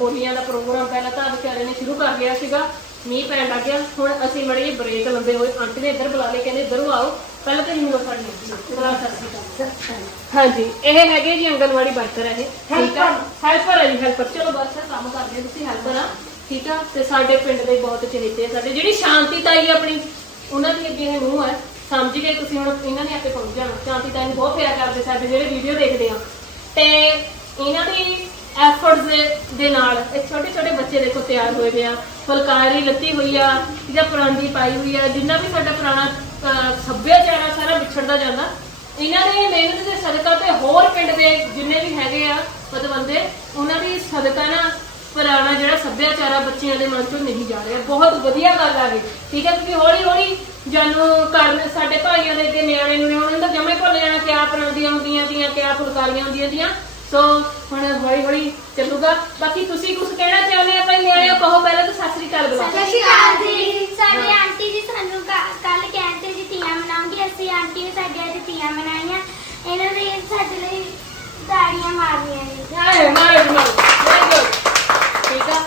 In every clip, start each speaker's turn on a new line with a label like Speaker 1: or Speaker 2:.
Speaker 1: ਬੋਲੀਆਂ ਦਾ ਪ੍ਰੋਗਰਾਮ ਪਹਿਲਾਂ ਤਾਂ ਵਿਚਾਰੇ ਨੇ ਸ਼ੁਰੂ ਕਰ ਲਿਆ ਸੀਗਾ ਮੀਂਹ ਪੈਣ ਲੱਗ ਗਿਆ ਹੁਣ ਅਸੀਂ ਮੜੀ ਬ੍ਰੇਕ ਲੰਦੇ ਹੋਏ ਆਂਟੀ ਨੇ ਇੱਧਰ ਬੁਲਾ ਲਏ ਕਹਿੰਦੇ ਇੱਧਰੋਂ ਆਓ ਪਹਿਲਾਂ ਤਾਂ ਮੈਨੂੰ ਫੜ ਲਈ ਹਾਂਜੀ ਇਹ ਹੈਗੇ ਜੀ ਅੰਗਨਵਾੜੀ ਵਰਕਰ ਹੈ ਇਹ ਹੈਲਪਰ ਹੈ ਜੀ ਹੈਲਪਰ ਚਲੋ ਬਸ ਕੰਮ ਕਰਦੇ ਤੁਸੀਂ ਹੈਲਪਰ ਆ ਠੀਕ ਆ? ਤੇ ਸਾਡੇ ਪਿੰਡ ਦੇ ਬਹੁਤ ਚਹੇਤੇ ਸਾਡੇ ਜਿਹੜੀ ਸ਼ਾਂਤੀ ਤਾਈ ਆਪਣੀ ਉਹਨਾਂ ਦੀ ਅੱਗੇ ਇਹ ਮੂੰਹ ਹੈ ਸਮਝ ਗਏ ਤੁਸੀਂ ਹੁਣ ਇਹਨਾਂ ਨੇ ਆਪੇ ਪਹੁੰਚ ਜਾਣਾ। ਸ਼ਾਂਤੀ ਤਾਈ ਨੂੰ ਬਹੁਤ ਪਿਆਰ ਕਰਦੇ ਸਾਡੇ ਜਿਹੜੇ ਵੀਡੀਓ ਦੇਖਦੇ ਆ। ਤੇ ਇਹਨਾਂ ਦੀ ਐਫਰਟਸ ਦੇ, ਦੇ ਨਾਲ ਇਹ ਛੋਟੇ ਛੋਟੇ ਬੱਚੇ ਦੇਖੋ ਤਿਆਰ ਹੋਏ ਪਏ ਆ। ਫੁਲਕਾਰੀ ਲੱਤੀ ਹੋਈ ਆ ਜਾਂ ਪਰਾਂਦੀ ਪਾਈ ਹੋਈ ਆ ਜਿੰਨਾ ਵੀ ਸਾਡਾ ਪੁਰਾਣਾ ਅਹ, ਸੱਭਿਆਚਾਰ ਆ ਸਾਰਾ ਵਿਛੜਦਾ ਜਾਂਦਾ। ਇਹਨਾਂ ਦੇ ਮਿਹਨਤ ਦੇ ਸਦਕਾ ਤੇ ਹੋਰ ਪਿੰਡ ਦੇ ਜਿੰਨੇ ਵੀ ਹੈਗੇ ਆ ਪਤਵੰਦੇ ਉਹਨਾਂ ਦੀ ਸਦਕਾ ਨਾ ਪੁਰਾਣਾ ਜਿਹੜਾ ਸੱਭਿਆਚਾਰ ਆ ਬੱਚਿਆਂ ਦੇ ਮਨ ਤੋਂ ਨਹੀਂ ਜਾ ਰਿਹਾ। ਬਹੁਤ ਵਧੀਆ ਗੱਲ ਆ ਗਈ ਠੀਕ ਹੈ ਕਿਉਂਕਿ ਹੌਲੀ ਹੌਲੀ ਜਾਨੂੰ ਕਰਨ ਸਾਡੇ ਭਾਈਆਂ ਦੇ ਅੱਗੇ ਨਿਆਣੇ ਨੂੰ ਉਹਨਾਂ ਦਾ ਜਮੇ ਭੁੱਲ ਜਾਣਾ ਕਿਆ ਪਰਾਂਦੀਆਂ ਹੁੰਦੀਆਂ ਦੀਆਂ ਕਿਆ ਫੁਲਕਾਰੀਆਂ ਹੁੰਦੀਆਂ ਦੀਆਂ ਸੋ ਹੁਣ ਹੌਲੀ ਹੌਲੀ ਚੱਲੂਗਾ। ਬਾਕੀ ਤੁਸੀਂ ਕੁਝ ਕਹਿਣਾ ਚਾਹੁੰਦੇ ਆ ਭਾਈ ਨਿਆਣਿਓ ਕਹੋ ਪਹਿਲਾਂ ਤਾਂ ਸਤਿ ਸ੍ਰੀ ਅਕਾਲ ਬੁਲਾਓ।
Speaker 2: ਸਤਿ ਸ਼੍ਰੀ ਅਕਾਲ ਜੀ। ਸਾਡੇ ਆਂਟੀ ਜੀ ਸਾਨੂੰ ਕੱਲ ਕਹਿੰਦੇ ਜੀ ਤੀਆਂ ਮਨਾਉਂਗੀ ਅਸੀਂ ਆਂਟੀ ਨੇ ਸਾਡੇ ਅੱਜ ਤੀਆਂ ਮਨਾਈਆਂ। ਇਹਨਾਂ ਦੇ ਸਾਡੇ ਲਈ ਤਾੜੀਆਂ ਮਾਰਨੀਆਂ ਜੀ।
Speaker 1: ਹਾਏ ਮਾਰੇ ਜੀ ਮਾਰੇ। ਵੈਰੀ ਗੁੱਡ ਠੀਕ ਆ।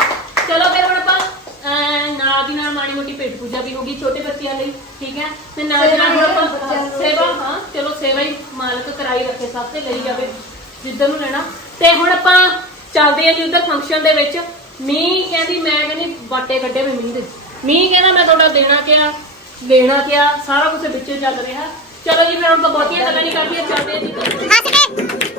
Speaker 1: ਚਲੋ ਫਿਰ ਹੁਣ ਆਪਾਂ ਅਹ, ਨਾਲ ਦੀ ਨਾਲ ਮਾੜੀ ਮੋਟੀ ਪੇਟ ਪੂਜਾ ਵੀ ਹੋਗੀ ਛੋਟੇ ਬੱਚਿਆਂ ਲਈ। ਠੀਕ ਹੈ? ਤੇ ਨਾਲ ਦੀ ਨਾਲ ਹੁਣ ਆਪਾਂ ਸੇਵਾ ਹਾਂ ਚਲੋ ਸੇਵਾ ਹੀ ਮਾਲਕ ਕਰਾਈ ਰੱਖੇ ਸਭ ਤੇ ਲਈ ਜਾਵੇ। ਜਿੱਧਰ ਨੂੰ ਰਹਿਣਾ। ਤੇ ਹੁਣ ਆਪਾਂ ਚੱਲਦੇ ਆ ਜੀ ਉਧਰ ਫੰਕਸ਼ਨ ਦੇ ਵਿੱਚ। ਮੀਂਹ ਕਹਿੰਦੀ ਮੈਂ ਕਹਿੰਦੀ ਬਾਟੇ ਕੱਢੇ ਵੀ ਮੀਂਹ ਦੇ। ਮੀਂਹ ਕਹਿੰਦਾ ਮੈਂ ਤੁਹਾਡਾ ਦੇਣਾ ਕਿਆ ਲੈਣਾ ਕਿਆ, ਸਾਰਾ ਕੁਝ ਵਿੱਚੇ ਚੱਲ ਰਿਹਾ। ਚਲੋ ਜੀ ਫਿਰ ਹੁਣ ਆਪਾਂ ਬਹੁਤੀਆਂ ਗੱਲਾਂ ਨਹੀਂ ਕਰਦੀਆਂ ਚੱਲਦੇ ਆ ਜੀ।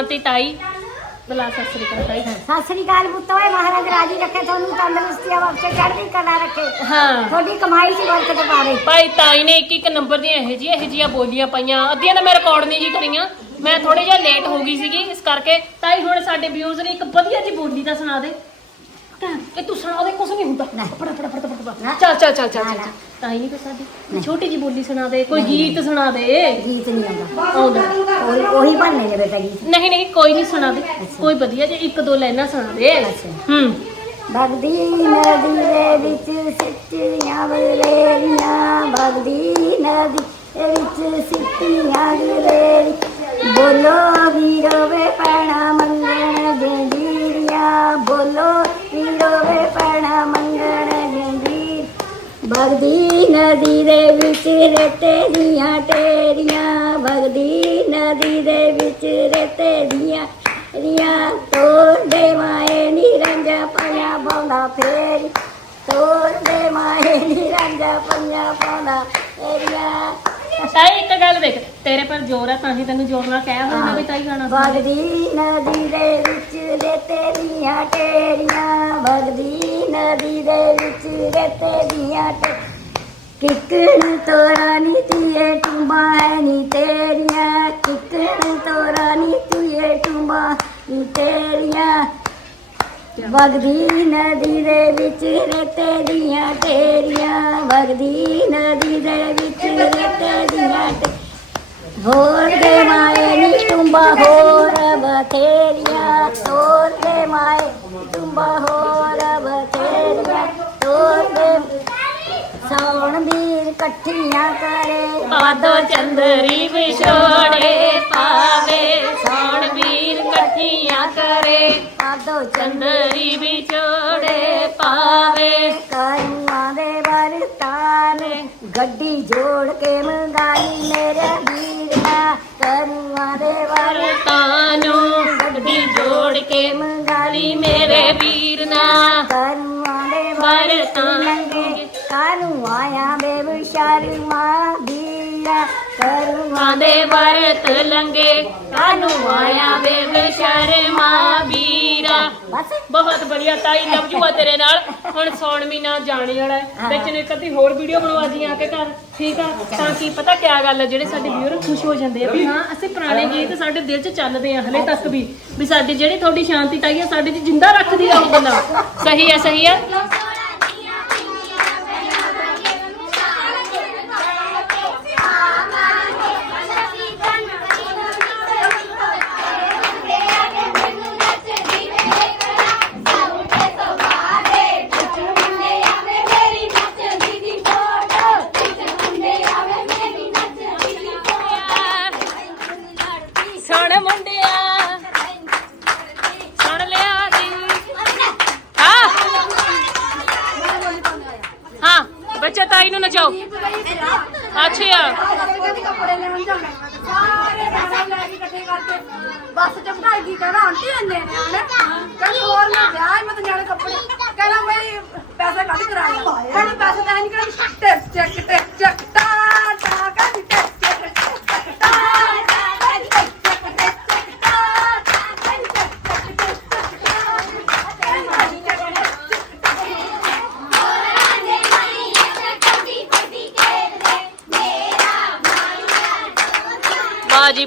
Speaker 1: ਸਾਨੂੰ ਸ਼ਾਂਤੀ ਤਾਈ। ਬੁਲਾ ਸਤਿ ਸ੍ਰੀ ਅਕਾਲ ਤਾਈ।
Speaker 3: ਸਤਿ ਸ੍ਰੀ ਅਕਾਲ ਪੁੱਤੋ ਏ ਮਹਾਰਾਜ ਰਾਜੀ ਰੱਖੇ ਤੁਹਾਨੂੰ ਤੰਦਰੁਸਤੀਆਂ ਬਖਸ਼ੇ ਚੜ੍ਹਦੀ ਕਲਾ ਰੱਖੇ।
Speaker 1: ਹਾਂ।
Speaker 3: ਤੁਹਾਡੀ ਕਮਾਈ ਚ ਬਰਕਤ ਪਾਵੇ।
Speaker 1: ਭਾਈ ਤਾਈ ਨੇ ਇੱਕ ਇੱਕ ਨੰਬਰ ਦੀਆਂ ਇਹੋ ਜਿਹੀ ਇਹੋ ਜਿਹੀਆਂ ਬੋਲੀਆਂ ਪਾਈਆਂ। ਅੱਧੀਆਂ ਤਾਂ ਮੈਂ ਰਿਕਾਰਡ ਨਹੀਂ ਜੀ ਕਰੀਆਂ। ਮੈਂ ਥੋੜੇ ਜਿਹਾ ਲੇਟ ਹੋ ਗਈ ਸੀਗੀ ਇਸ ਕਰਕੇ ਤਾਈ ਹੁਣ ਸਾਡੇ ਵਿਊਜ਼ ਨੇ ਇੱਕ ਵਧੀਆ ਜੀ ਬੋਲੀ ਤਾਂ ਸੁਣਾ ਦੇ। ਇਹ ਤੂੰ ਸੁਣਾ ਦੇ ਕੁਝ ਨਹੀਂ ਹੁੰਦਾ ਫੜਾ ਫੜਾ ਫੜਾ ਫੜਾ
Speaker 3: ਨਾ।
Speaker 1: ਚੱਲ ਚੱਲ ਚੱਲ ਚੱਲ
Speaker 3: ਨਾ,
Speaker 1: ਚੱਲ
Speaker 3: ਨਾ।
Speaker 1: ਤਾਈ ਨਹੀਂ ਕੋਈ ਸਾਡੀ ਛੋਟੀ ਜੀ ਬੋਲੀ ਸੁਣਾ ਦੇ ਕੋਈ ਗੀਤ ਸੁਣਾ ਦੇ
Speaker 3: ਗੀਤ ਨਹੀਂ ਆਉਂਦਾ
Speaker 1: ਆਉਂਦਾ
Speaker 3: ਉਹੀ ਉਹੀ ਬਣਨੇ ਨੇ ਬੇਟਾ ਗੀਤ
Speaker 1: ਨਹੀਂ ਨਹੀਂ ਕੋਈ ਨਹੀਂ ਸੁਣਾ ਦੇ ਕੋਈ ਵਧੀਆ ਜੇ ਇੱਕ ਦੋ ਲਾਈਨਾਂ ਸੁਣਾ ਦੇ
Speaker 3: ਅੱਛਾ।
Speaker 1: ਹੂੰ
Speaker 3: ਬਗਦੀ ਨਦੀ ਦੇ ਵਿੱਚ ਸਿੱਟੀਆਂ ਬਲੇਰੀਆਂ ਬਗਦੀ ਨਦੀ ਦੇ ਵਿੱਚ ਸਿੱਟੀਆਂ ਬਲੇਰੀ ਬੋਲੋ ਵੀਰੋ ਵੇ ਪੈਣਾ ਮੰਗਣ ਜੰਜੀਰੀਆਂ ਬੋਲੋ ਵੀਰੋ ਵੇ ਪੈਣਾ ਮੰਗਣ ਜੰਜੀਰ ਬਗਦੀ ਨਦੀ ਦੇ ਵਿੱਚ ਰੇਤੇ ਦੀਆਂ ਟੇਰੀਆਂ ਬਗਦੀ ਨਦੀ ਦੇ ਵਿੱਚ ਰੇਤੇ ਦੀਆਂ ਰੀਆਂ ਤੋੜੇ ਮਾਏ ਨਿਰੰਜਾ ਪਾਇਆ ਬੌਂਦਾ ਫੇਰ ਤੋੜੇ ਮਾਏ ਨਿਰੰਜਾ ਪਾਇਆ ਬੌਂਦਾ ਫੇਰੀਆਂ
Speaker 1: ਤਾਈ, ਇੱਕ ਗੱਲ ਦੇਖ ਤੇਰੇ ਪਰ ਜ਼ੋਰ ਹੈ ਤਾਂ ਹੀ ਤੈਨੂੰ ਜ਼ੋਰ ਨਾਲ ਕਹਿਆ ਹੋਇਆ ਵੀ ਤਾਈ ਗਾਣਾ ਸੁਣਾ ਦੇ।
Speaker 3: ਬਗਦੀ ਨਦੀ ਦੇ ਵਿੱਚ ਰੇਤੇ ਦੀਆਂ ਟੇਰੀਆਂ ਬਗਦੀ ਨਦੀ ਦੇ ਵਿੱਚ ਰੇਤੇ ਦੀਆਂ ਟੇ ਕਿਕਣ ਤੋਰਾ ਨੀ ਤੀਏ ਟੁੰਬਾ ਹੈ ਨੀ ਤੇਰੀਆਂ ਕਿਕਣ ਤੋਰਾ ਨੀ ਤੀਏ ਟੁੰਬਾ, ਨੀ ਤੇਰੀਆਂ ਵਗਦੀ ਨਦੀ ਦੇ ਵਿੱਚ ਰੇਤੇ ਦੀਆਂ ਢੇਰੀਆਂ, ਵਗਦੀ ਨਦੀ ਦੇ ਵਿੱਚ ਰੇਤੇ ਦੀਆਂ ਹੋਰ ਦੇ ਮਾਏ ਨੀ ਟੁੰਬਾ, ਹੋਰ ਬਥੇਰੀਆਂ। ਤੋਰ ਦੇ ਮਾਏ ਟੁੰਬਾ, ਹੋਰ ਬਥੇਰੀਆਂ। ਤੋਰ ਦੇ ਸੌਣ ਵੀਰ ਇਕੱਠੀਆਂ ਕਰੇ
Speaker 1: ਪਾਦੋ ਚੰਦਰੀ ਵਿਛੋੜੇ ਪਾਵੇ। ਇਕੱਠੀਆਂ ਕਰੇ
Speaker 3: ਆਦੋ ਚੰਦ
Speaker 1: ਚੰਦਰੀ ਵਿਛੋੜੇ ਪਾਵੇ।
Speaker 3: ਕਰਮਾਂ ਦੇ ਵਰ ਤਾਨ ਗੱਡੀ ਜੋੜ ਕੇ ਮੰਗਾਈ ਮੇਰੇ ਵੀਰ ਦਾ ਕਰੂਆਂ ਦੇ ਵਾਰ
Speaker 2: ਤਾਨੂੰ ਗੱਡੀ ਜੋੜ ਕੇ
Speaker 3: ਮੰਗਾਲੀ
Speaker 2: ਮੇਰੇ ਵੀਰ ਨਾ
Speaker 3: ਕਰੂਆਂ ਦੇ
Speaker 2: ਵਾਰ
Speaker 3: ਵਾਰ
Speaker 2: ਤਾਂ
Speaker 3: ਲੰਗੇ ਕਾਨੂੰ ਆਇਆ ਬੇਬ ਸ਼ਰਮਾ ਵੀਰਾ ਕਰੂਆਂ
Speaker 2: ਦੇ ਵਰਤ ਲੰਗੇ ਕਾਨੂੰ ਆਇਆ ਵੇ ਬਸ਼ਰਮਾ ਵੀਰਾ। ਬਹੁਤ ਵਧੀਆ ਤਾਈ ਲਵ ਜੂ ਆ ਤੇਰੇ ਨਾਲ। ਹੁਣ ਸੌਣ ਮਹੀਨਾ ਜਾਣੇ ਵਾਲਾ ਹੈ। ਵਿੱਚ ਨੇ ਕਦੀ ਹੋਰ ਵੀਡੀਓ ਬਣਵਾ ਜੀ ਆ ਕੇ ਘਰ। ਠੀਕ ਆ? ਤਾਂ ਕੀ ਪਤਾ ਕਿਆ ਗੱਲ ਹੈ ਜਿਹੜੇ ਸਾਡੇ ਵੀਰ ਖੁਸ਼ ਹੋ ਜਾਂਦੇ ਆ ਵੀ ਹਾਂ ਅਸੀਂ ਪੁਰਾਣੇ ਗੀਤ ਸਾਡੇ ਦਿਲ 'ਚ ਚੱਲਦੇ ਆ ਹਲੇ ਤੱਕ ਵੀ। ਵੀ ਸਾਡੀ ਜਿਹੜੀ ਤੁਹਾਡੀ ਸ਼ਾਂਤੀ ਤਾਈ ਆ ਸਾਡੇ 'ਚ ਜਿੰਦਾ ਰੱਖਦੀ ਆ ਉਹ ਗੱਲਾਂ ਸਹੀ ਹੈ ਸਹੀ ਹੈ ਬੱਚਾ ਅੱਛਾ।
Speaker 4: ਕੱਪੜੇ ਲੈਣ ਜਾਣਾ ਸਾਰੇ ਦਾਣਾ ਲੈ ਕੇ ਇਕੱਠੇ ਕਰਕੇ ਬੱਸ ਚ ਬਿਠਾਈ ਕਹਿੰਦਾ ਆਂਟੀ ਇੰਨੇ ਨੇ। ਆਣੇ ਕਹਿੰਦੀ ਹੋਰ ਮੈਂ ਵਿਆਹ ਮੈਂ ਤਾਂ ਨਿਆਣੇ ਕੱਪੜੇ। ਕਹਿੰਦਾ ਬਈ ਪੈਸੇ ਕੱਢ ਕਰਾਇਆ ਕਹਿੰਦੀ ਪੈਸੇ ਤਾਂ ਨਹੀਂ ਕਹਿੰਦੀ tip check tip check
Speaker 2: Shivaji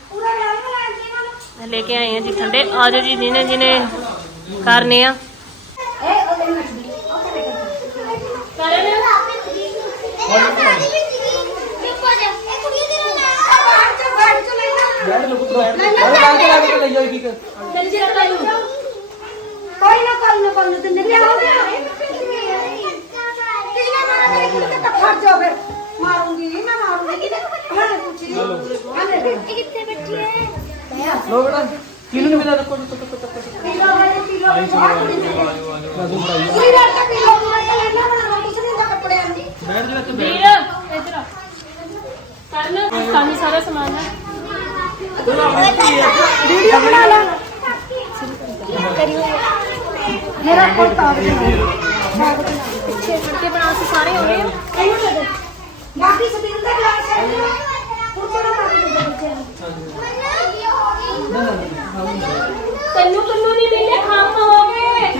Speaker 2: ਲੈ
Speaker 5: ਕੇ
Speaker 1: ਆਏ ਆ ਜੀ ਠੰਡੇ। ਆ ਜਾਓ ਜੀ ਜਿਹਨੇ ਜਿਹਨੇ ਕਰਨੇ ਆ।
Speaker 5: ਕੋਈ ਨਾ ਮਾਰੂੰਗੀ ਮਾਰੂੰਗੀ। ਹਲੇ ਪੁੱਛੀ ਹਲੇ
Speaker 6: ਕਿੱਥੇ ਬੈਠੀ ਹੈ
Speaker 7: ਲੋ ਬੇਟਾ ਕਿਹਨੂੰ ਰੱਖੋ ਟੁੱਟ ਟੁੱਟ ਟੁੱਟ ਬੈਠ ਜਾ ਇੱਥੇ
Speaker 1: ਵੀਰ ਇੱਧਰ ਸਾਰਾ ਸਮਾਨ ਹੈ
Speaker 5: ਵੀਡੀਓ ਬਣਾ ਲੈ ਮੇਰਾ ਕੋਲ ਤਾਂ
Speaker 1: ਪਿੱਛੇ ਫੜ ਕੇ ਬਣਾ ਸੀ ਸਾਰੇ ਹੋ ਗਏ
Speaker 5: ਇਹਨੂੰ ਬਾਕੀ ਸਬੀਲ ਗਲਾਸ ਹੈ। ਹੁਣ ਥੋੜਾ ਪਾ ਦੇ ਬੱਚੇ ਨੂੰ।
Speaker 1: ਤੈਨੂੰ ਤੈਨੂੰ ਨਹੀਂ ਮਿਲੇ ਖੰਮ ਹੋ ਗਏ।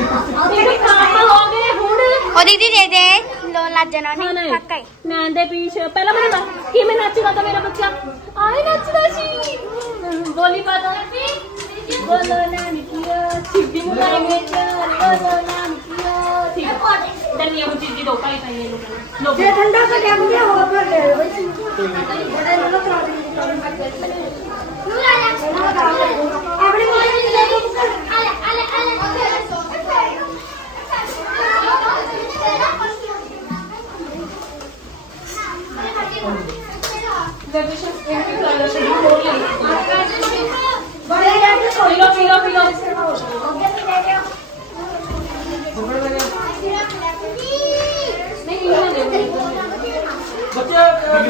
Speaker 1: ਤੇਰੇ ਖੰਮ ਹੋ ਗਏ ਹੁਣ।
Speaker 6: ਉਹ ਦੀਦੀ ਦੇ ਦੇ। ਲੋ ਲੱਜਣਾ
Speaker 1: ਹਾਂ,
Speaker 6: ਨਹੀਂ। ਪੱਕਾ ਹੀ।
Speaker 1: ਮੈਂ ਦੇ ਪੀਛ ਪਹਿਲਾਂ ਮੈਨੂੰ ਦੱਸ ਕਿਵੇਂ ਨੱਚਦਾ ਤਾਂ ਮੇਰਾ ਬੱਚਾ? ਆਏ ਨੱਚਦਾ ਸੀ। ਬੋਲੀ ਪਾਦਾ ਬੋਲੋ ਨਾਨਕੀਆ ਸਿੱਧੀ ਨੂੰ ਲਾਏਗੇ ਚਾਰ ਬੋਲੋ ਨਾਨਕੀਆ। ਠੀਕ ਹੈ ਦੰਨੀਆਂ ਨੂੰ ਚੀਜ਼ੀ ਦੋ ਭਾਈ ਭਾਈ ਇਹਨੂੰ ਲੋ।
Speaker 5: ਜੇ ਠੰਡਾ ਤਾਂ ਗਿਆ ਹੋਰ ਫਿਰ ਲੈ ਲਓ। ਬਈ ਬੜੇ ਨੂੰ ਕਰਾ ਦੇ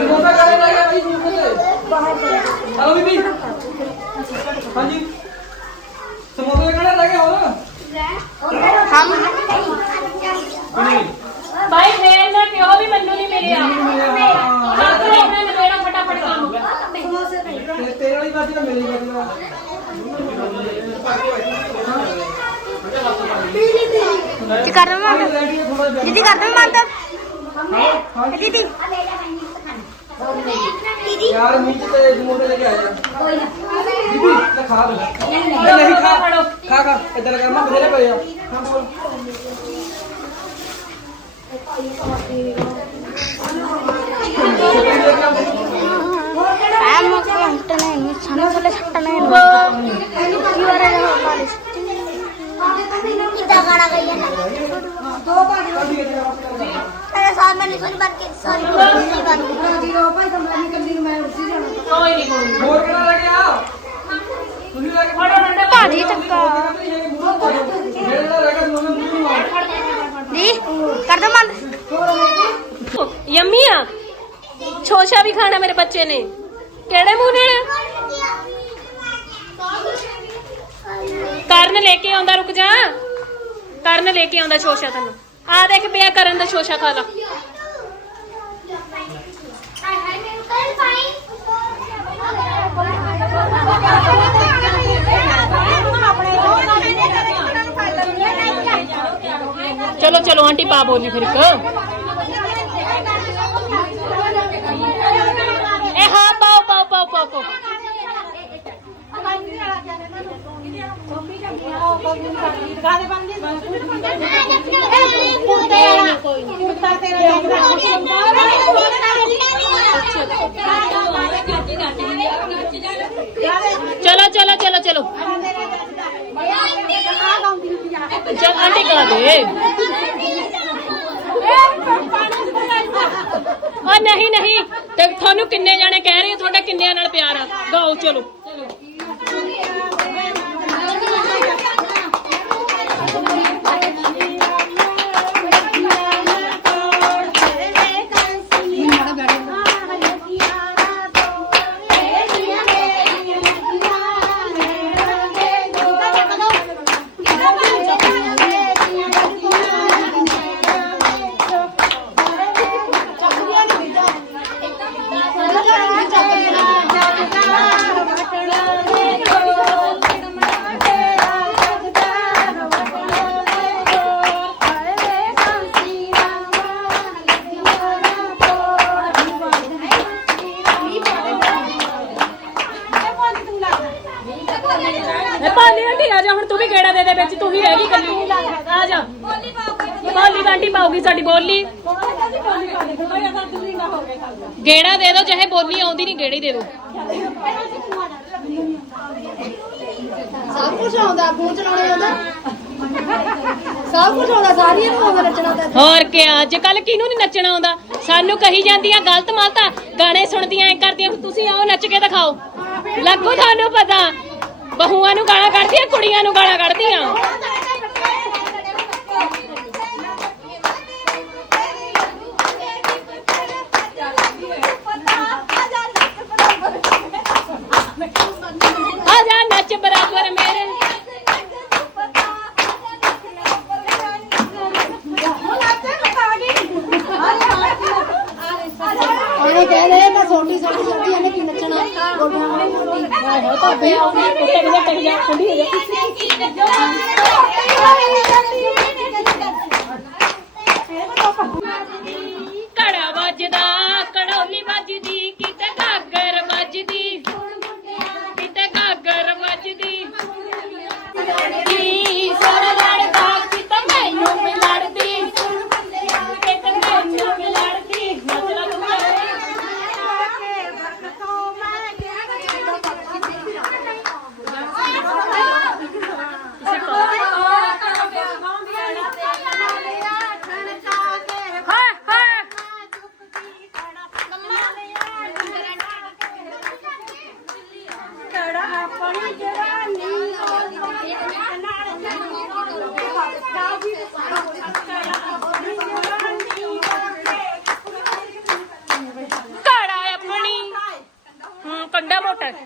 Speaker 6: ਨੂੰ ਲਾ ਲੈ
Speaker 5: ਆਪਣੀ ਮਾਂ ਨੂੰ ਲੈ
Speaker 7: ਕਰੇ ਹਲੋ ਬੀਬੀ। ਹਾਂਜੀ। ਸਮੋਸੇ ਕਿਹੜਾ ਲੈ ਕੇ ਆਓ
Speaker 6: ਹਮ।
Speaker 7: ਨਹੀਂ।
Speaker 1: ਭਾਈ ਫੇਰ ਨਾ ਕਿਉਂ ਵੀ ਮੈਨੂੰ ਨਹੀਂ ਮਿਲਿਆ। ਕੱਟ ਲੈ ਇਹਨਾਂ ਨੇ ਮੇਰਾ ਫਟਾਫਟ ਕੰਮ
Speaker 7: ਤੇ ਤੇਰੇ ਵਾਲੀ ਬਾਜੀ ਤਾਂ ਮਿਲੀ ਬਾਜੀ
Speaker 6: ਕੀ ਕਰ ਰਹਾ
Speaker 7: ਦਾ ਰੈਡੀ ਹੈ ਥੋੜਾ ਜਿਹਾ।
Speaker 6: ਦੀਦੀ ਕਰ ਦੋ ਮੰਦ ਦੀਦੀ। ਦੀਦੀ
Speaker 7: ਯਾਰ ਮੀਟ ਤੇ ਜਮੋਟੇ ਲੈ ਕੇ ਆਇਆ
Speaker 5: ਕੋਈ ਨਾ
Speaker 7: ਬੀਬੀ ਤਾਂ ਖਾ ਲੈ ਨਹੀਂ ਨਹੀਂ ਖਾ ਖਾ ਖਾ ਇਦਾਂ ਕਰ ਮੈਂ ਬਥੇਰੇ ਪਏ ਆ ਹਾਂ ਬੋਲ
Speaker 6: ਆ ਮੋ ਕੰਟਨੇ ਨੀ ਛਾਣਾ ਛਲੇ ਛੱਟਨੇ ਨੀ ਕੀ ਵਾਰੇ ਕਾਲਜ ਕਿੱਦਾਂ ਗਾਣਾ ਗਈ ਨਾ
Speaker 5: ਦੋ ਪਾ ਦਿਓ
Speaker 6: ਅਰੇ ਸਾਲ ਮੈਂ ਨਹੀਂ ਬਣ ਕੇ ਸੌਰੀ ਨਹੀਂ ਬਣ
Speaker 5: ਨਾ ਜੀ ਲੋ ਭਾਈ ਨਹੀਂ ਕੰਦੀ ਨੂੰ ਮੈਂ ਉਸੇ ਜਾਣਾ।
Speaker 1: ਕੋਈ ਨਹੀਂ ਕੋਈ।
Speaker 7: ਹੋਰ ਕਿਹੜਾ ਲੈ ਕੇ ਆ ਤੁਸੀਂ ਲੈ ਕੇ
Speaker 1: ਫੜੋ
Speaker 6: ਭਾਜੀ ਧੱਕਾ
Speaker 7: ਮੇਰੇ ਨਾਲ ਰਹਿ ਗਿਆ ਮਾਰ।
Speaker 6: ਦੀ ਕਰ ਦੋ ਮੰਦ
Speaker 1: ਯੰਮੀ ਆ ਛੋਸ਼ਾ ਵੀ ਖਾਣਾ ਮੇਰੇ ਬੱਚੇ ਨੇ। ਕਿਹੜੇ ਮੂੰਹ ਨਾਲ ਕਰਨ ਲੈ ਕੇ ਆਉਂਦਾ ਰੁਕ ਜਾ। ਕਰਨ ਲੈ ਕੇ ਆਉਂਦਾ ਛੋਸ਼ਾ ਤੈਨੂੰ ਆ ਦੇਖ ਬਿਆ ਕਰਨ ਦਾ ਛੋਸ਼ਾ ਖਾ ਲਾ। ਚਲੋ ਚਲੋ, ਆਂਟੀ ਪਾ ਬੋਲੀ ਫਿਰ ਇੱਕ। ਇਹ ਹਾਂ, ਪਾਓ ਪਾਓ ਪਾਓ ਪਾਓ ਪਾਓ। ਚਲੋ ਚਲੋ ਚਲੋ ਚਲੋ ਚਲ ਆਂਟੀ ਗਾ ਦੇ ਆ ਨਹੀਂ ਨਹੀਂ ਤੇ ਤੁਹਾਨੂੰ ਕਿੰਨੇ ਜਾਣੇ ਕਹਿ ਰਹੇ ਤੁਹਾਡਾ ਕਿੰਨਿਆਂ ਨਾਲ ਪਿਆਰ ਆ ਗਾਓ ਚਲੋ
Speaker 5: ਵੀ ਹੈਗੀ ਕੱਲੀ ਆ ਜਾ। ਬੋਲੀ ਬਾਂਟੀ ਪਾਉਗੀ ਸਾਡੀ ਬੋਲੀ। ਗੇੜਾ ਦੇ ਦਿਓ ਚਾਹੇ ਬੋਲੀ ਆਉਂਦੀ ਨਹੀਂ ਗੇੜੇ ਦੇ ਦਿਓ
Speaker 4: ਸਭ ਕੁਝ ਆਉਂਦਾ ਫੋਨ ਚਲਾਉਣੇ ਆਉਂਦਾ। ਸਭ ਕੁਝ ਆਉਂਦਾ ਸਾਰੀਆਂ ਨੂੰ ਆਉਂਦਾ ਨੱਚਣਾ ਤਾਂ।
Speaker 5: ਹੋਰ ਕੀ ਅੱਜ ਕੱਲ ਕਿਹਨੂੰ ਨਹੀਂ ਨੱਚਣਾ ਆਉਂਦਾ? ਸਾਨੂੰ ਕਹੀ ਜਾਂਦੀ ਆ ਗਲਤ ਮਲਤ ਗਾਣੇ ਸੁਣਦੀਆਂ ਐ ਕਰਦੀਆਂ ਤੁਸੀਂ ਆਓ ਨੱਚ ਕੇ ਦਿਖਾਓ। ਲੱਗੋ ਤੁਹਾਨੂੰ ਪਤਾ। ਬਹੂਆਂ ਨੂੰ ਗਾਲਾਂ ਕੱਢਦੀਆਂ ਕੁੜੀਆਂ ਨੂੰ ਗਾਲਾਂ ਕੱਢਦੀਆਂ। ਆ ਜਾ ਨੱਚ ਬਰਾਬਰ ਮੇਰੇ।
Speaker 4: ਉਹਨੇ ਕਹਿ ਰਹੇ ਤਾਂ ਛੋਟੀ ਛੋਟੀ ਛੋਟੀ ਇਹਨੇ
Speaker 5: ਭਾਬੀ ਕੁੱਤੇ ਕਿਹਦੇ ਕਹੀ ਜਾ ਠੰਡੀ ਹੋ ਜਾ ਘੜਾ ਵੱਜਦਾ ਕੜੌਲੀ ਵੱਜਦੀ ਕਿਤੇ ਘਾਗਰ ਵੱਜਦੀ ਕਿਤੇ ਘਾਗਰ ਵੱਜਦੀ ਕੀ ਸੁਣ ਲੜਦਾ ਕਿਤੇ ਮੈਨੂੰ ਵੀ ਲੜਦੀ ਕਿਤੇ ਮੈਨੂੰ ਵੀ ਲੜਦੀ ਮਤਲਬ ਹਾਏ ਹਾਏ ਘੜਾ ਆਪਣੀ ਹੂੰ ਕੰਡਾ ਮੋਟਾ ਹੈ।